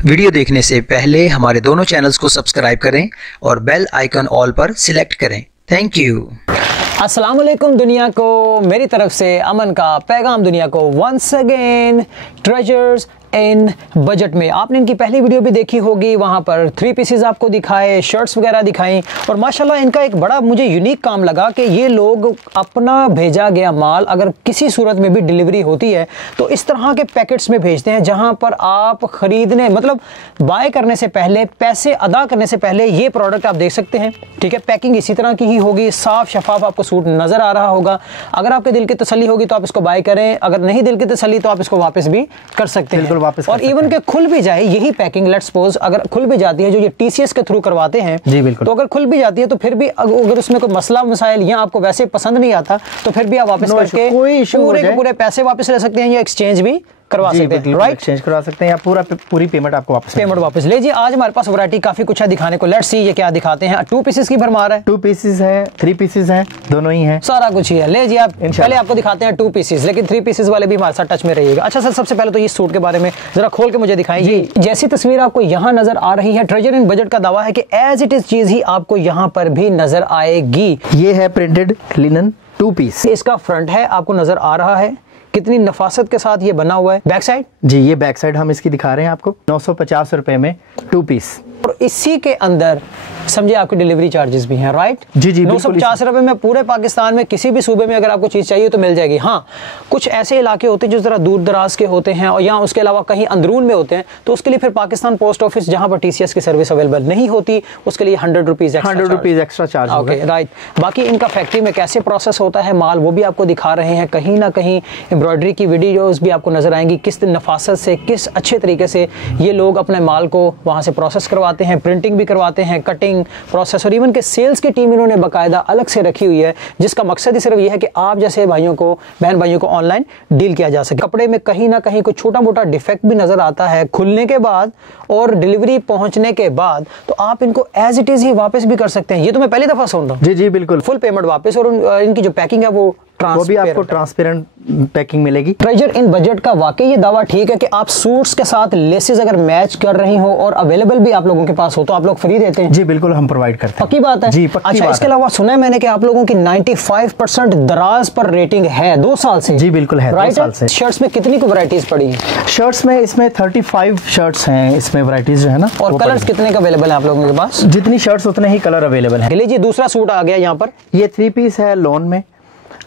Video देखने से पहले हमारे दोनों चैनल्स को सब्सक्राइब करें और बेल आइकन ऑल पर सिलेक्ट करें। Thank you. अस्सलाम वालेकुम दुनिया को, मेरी तरफ से अमन का पैगाम दुनिया को। वंस अगेन ट्रेजर्स इन बजट में आपने इनकी पहली वीडियो भी देखी होगी, वहाँ पर 3 पीसेस आपको दिखाए, शर्ट्स वगैरह दिखाई। और माशाल्लाह इनका एक बड़ा मुझे यूनिक काम लगा कि ये लोग अपना भेजा गया माल अगर किसी सूरत में भी डिलीवरी होती है तो इस तरह के पैकेट्स में भेजते हैं, जहाँ पर आप खरीदने मतलब बाय करने से पहले, पैसे अदा करने से पहले ये प्रोडक्ट आप देख सकते हैं। ठीक है, पैकिंग इसी तरह की ही होगी, साफ शफाफ आपको सूट नजर आ रहा होगा। अगर आपके दिल की तसल्ली होगी तो आप इसको बाय करें, अगर नहीं दिल की तसल्ली तो आप इसको वापस भी कर सकते हैं। और इवन के खुल भी जाए यही पैकिंग, लेट्स सपोज अगर खुल भी जाती है, जो ये टीसीएस के थ्रू करवाते हैं जी बिल्कुल, तो अगर खुल भी जाती है तो फिर भी अगर उसमें कोई मसला मसाइल या आपको वैसे पसंद नहीं आता तो फिर भी आप वापस करके पूरे के पूरे पैसे वापस ले सकते हैं या एक्सचेंज भी करवा सकते हैं। राइट, एक्सचेंज करवा सकते हैं या पूरी पेमेंट आपको वापस ले जी। आज हमारे पास वैरायटी काफी कुछ है दिखाने को। लेट्स सी ये क्या दिखाते हैं। 2 पीसेस की भरमार है, 2 पीसेस है, 3 पीसेस है, दोनों ही है, सारा कुछ ही है। ले जी, आप पहले आपको दिखाते हैं 2 पीसेस, लेकिन 3 पीसेस वाले भी हमारे साथ टच में रहिएगा। अच्छा सर, सबसे पहले तो ये सूट के बारे में जरा खोल के मुझे दिखाइए। जैसी तस्वीर आपको यहाँ नजर आ रही है, ट्रेजर इन बजट का दावा है कि एज इट इज चीज ही आपको यहाँ पर भी नजर आएगी। ये है प्रिंटेड लिनन 2 पीस। इसका फ्रंट है, आपको नजर आ रहा है कितनी नफासत के साथ ये बना हुआ है। बैक साइड जी, ये बैक साइड हम इसकी दिखा रहे हैं आपको 950 रुपए में 2 पीस। और इसी के अंदर समझे आपके डिलीवरी चार्जेस भी हैं। राइट जी जी, 950 रुपए में पूरे पाकिस्तान में किसी भी सूबे में अगर आपको चीज चाहिए तो मिल जाएगी। हाँ, कुछ ऐसे इलाके होते हैं जो जरा दूर दराज के होते हैं और यहाँ उसके अलावा कहीं अंदरून में होते हैं, तो उसके लिए फिर पाकिस्तान पोस्ट ऑफिस जहाँ पर टीसीएस की सर्विस अवेलेबल नहीं होती, उसके लिए 100 rupees extra charge. Okay right. बाकी इनका फैक्ट्री में कैसे प्रोसेस होता है माल, वो भी आपको दिखा रहे हैं। कहीं ना कहीं एम्ब्रॉयडरी की वीडियोस भी आपको नजर आएंगी, किस नफासत से, किस अच्छे तरीके से ये लोग अपने माल को वहाँ से प्रोसेस करवाते हैं, प्रिंटिंग भी करवाते हैं, कटिंग प्रोसेस, और इवन के सेल्स की टीम इन्होंने बाकायदा अलग से रखी हुई है, जिसका मकसद ही सिर्फ ये है कि आप जैसे भाइयों को, बहन भाइयों को ऑनलाइन डील किया जा सके। कपड़े में कहीं ना कहीं कोई छोटा मोटा डिफेक्ट भी नजर आता है खुलने के बाद और डिलीवरी पहुंचने के बाद, तो आप इनको एज इट इज ही वापस भी कर सकते हैं। ये तो मैं पहली दफा सुन रहा हूँ। जी जी बिल्कुल, फुल पेमेंट वापस, और इनकी जो पैकिंग है वो भी आपको ट्रांसपेरेंट पैकिंग मिलेगी। ट्रेजर इन बजट का वाकई ये दावा ठीक है कि आप सूट्स के साथ लेसेस अगर मैच कर रही हो और अवेलेबल भी आप लोगों के पास हो तो आप लोग फ्री देते हैं। जी बिल्कुल, हम प्रोवाइड करते हैं। पक्की बात है जी, पक्की अच्छा, बात इसके अलावा सुना है मैंने कि आप लोगों की 95% दराज पर रेटिंग है 2 साल से। जी बिल्कुल है, 2 साल से। शर्ट्स में कितनी को वैरायटीज पड़ी है? शर्ट्स में इसमें 35 शर्ट्स हैं, इसमें वैरायटीज जो है ना। और कलर्स कितने का अवेलेबल है आप लोगों के पास? जितनी शर्ट्स उतने ही कलर अवेलेबल है। लीजिए दूसरा सूट आ गया यहाँ पर। ये 3 पीस है लॉन में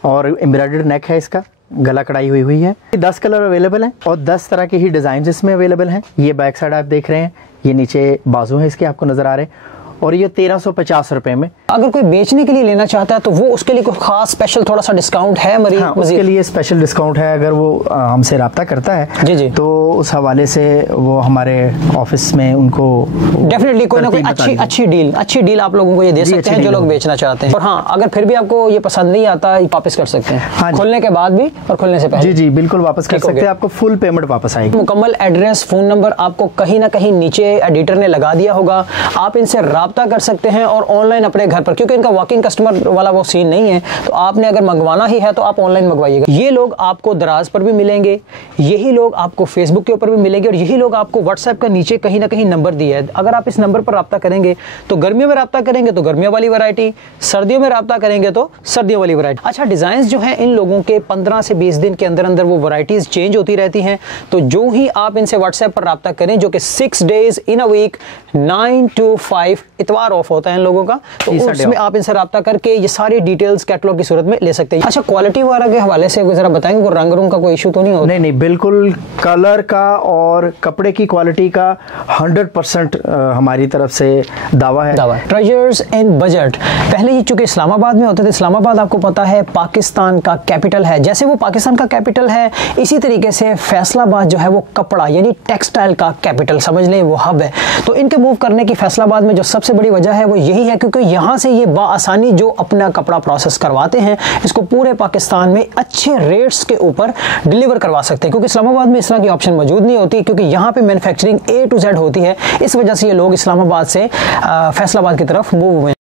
और एम्ब्रॉयडर्ड नेक है, इसका गला कढ़ाई हुई है। 10 कलर अवेलेबल हैं और 10 तरह के ही डिजाइन इसमें अवेलेबल हैं। ये बैक साइड आप देख रहे हैं, ये नीचे बाजू है इसके आपको नजर आ रहे हैं, और ये 1350 रुपए में। अगर कोई बेचने के लिए लेना चाहता है तो वो उसके लिए कोई खास स्पेशल थोड़ा सा डिस्काउंट है? हाँ, उसके लिए स्पेशल डिस्काउंट है। अगर वो हमसे रब्ता करता है जी जी, तो उस हवाले से वो हमारे ऑफिस में उनको डेफिनेटली कोई ना कोई अच्छी डील आप लोगों को ये दे सकते हैं जो लोग बेचना चाहते हैं। और हाँ, अगर फिर भी आपको ये पसंद नहीं आता, वापस कर सकते हैं। हाँ, खुलने के बाद भी और खुलने से पहले। जी जी बिल्कुल, वापस कर सकते हैं, आपको फुल पेमेंट वापस आएगी। मुकम्मल एड्रेस, फोन नंबर आपको कहीं ना कहीं नीचे एडिटर ने लगा दिया होगा, आप इनसे रब्ता कर सकते हैं और ऑनलाइन अपने घर पर, क्योंकि इनका वॉकिंग कस्टमर वाला वो सीन नहीं है, तो आपने अगर मंगवाना ही है तो आप ऑनलाइन मंगवाइएगा। ये लोग आपको दराज पर भी मिलेंगे, यही लोग आपको फेसबुक के ऊपर भी मिलेंगे, और यही लोग आपको व्हाट्सएप का नीचे कहीं ना कहीं नंबर दिया है। अगर आप इस नंबर पर रब्ता करेंगे तो गर्मियों में रब्ता करेंगे तो गर्मियों वाली वैरायटी, सर्दियों में रब्ता करेंगे तो सर्दियों वाली वैरायटी। अच्छा, डिजाइन जो है इन लोगों के 15 से 20 दिन के अंदर अंदर वो वैरायटीज चेंज होती रहती हैं। तो जो ही आप इनसे व्हाट्सएप पर रब्ता करें, जो कि 6 days in a week 9 to 5 इतवार ऑफ होता है इन लोगों का, तो उसमें आप इनसे रब्ता करके ये सारी डिटेल्स कैटलॉग की सूरत में ले सकते हैं। अच्छा, क्वालिटी वगैरह के हवाले से जरा बताएंगे, वो रंग रूंग का कोई इशू तो नहीं होता? नहीं, बिल्कुल कलर का और कपड़े की क्वालिटी का 100% हमारी तरफ से दावा है। ट्रेजर्स इन बजट पहले ये चूंकि इस्लामाबाद में होते थे, इस्लामाबाद आपको पता है पाकिस्तान का कैपिटल है, जैसे वो पाकिस्तान का कैपिटल है इसी तरीके से फैसलाबाद जो है वो कपड़ा यानी टेक्सटाइल का कैपिटल समझ लें, वो हब है। तो इनके मूव करने की फैसलाबाद में जो सबसे बड़ी वजह है वो यही है, क्योंकि यहाँ से ये बाआसानी जो अपना कपड़ा प्रोसेस करवाते हैं, इसको पूरे पाकिस्तान में अच्छे रेट्स के ऊपर डिलीवर करवा सकते हैं, क्योंकि इस्लामाबाद में इस तरह की ऑप्शन मौजूद नहीं होती, क्योंकि यहाँ पे मैन्युफैक्चरिंग A to Z होती है। इस वजह से ये लोग इस्लामाबाद से फैसलाबाद की तरफ मूव हुए।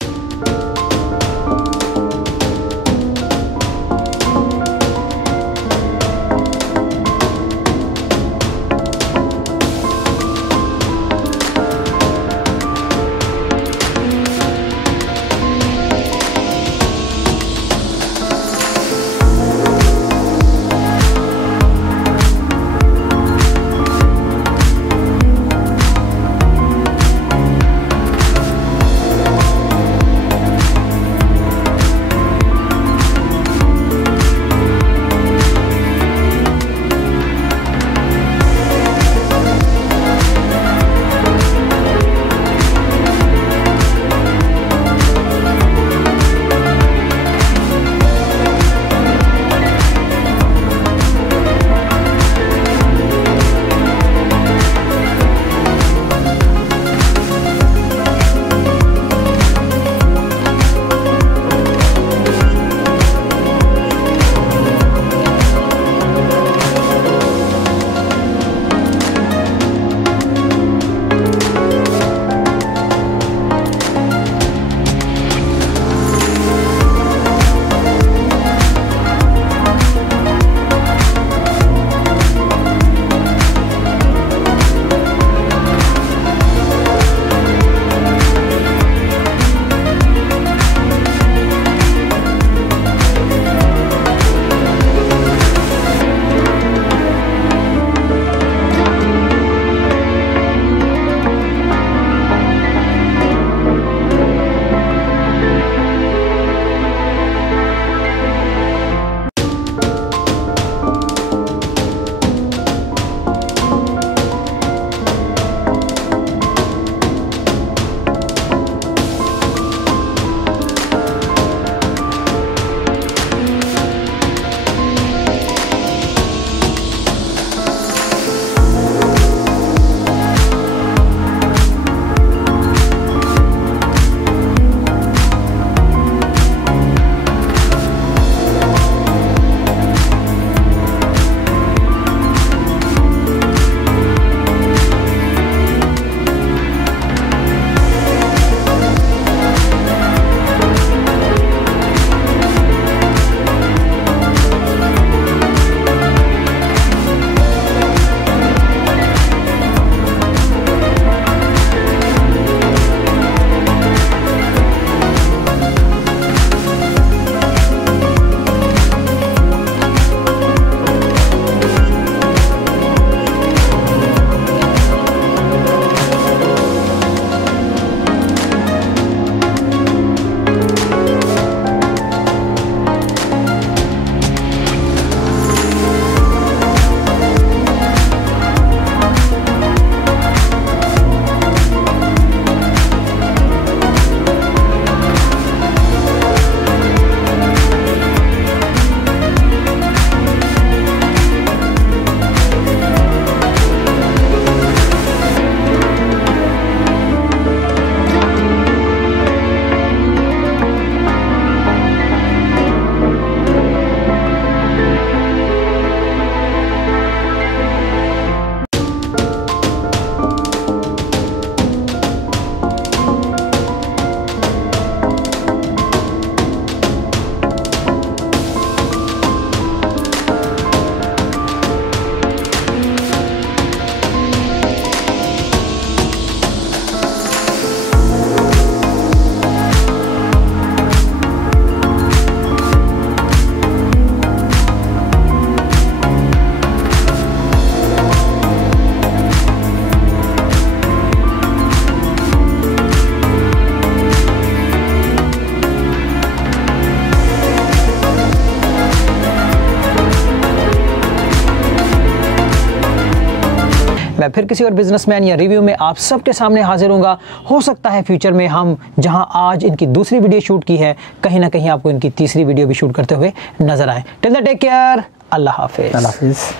मैं फिर किसी और बिजनेसमैन या रिव्यू में आप सबके सामने हाजिर होऊंगा। हो सकता है फ्यूचर में हम जहां आज इनकी दूसरी वीडियो शूट की है, कहीं ना कहीं आपको इनकी तीसरी वीडियो भी शूट करते हुए नजर आए। टिल द टेक केयर, अल्लाह हाफिज।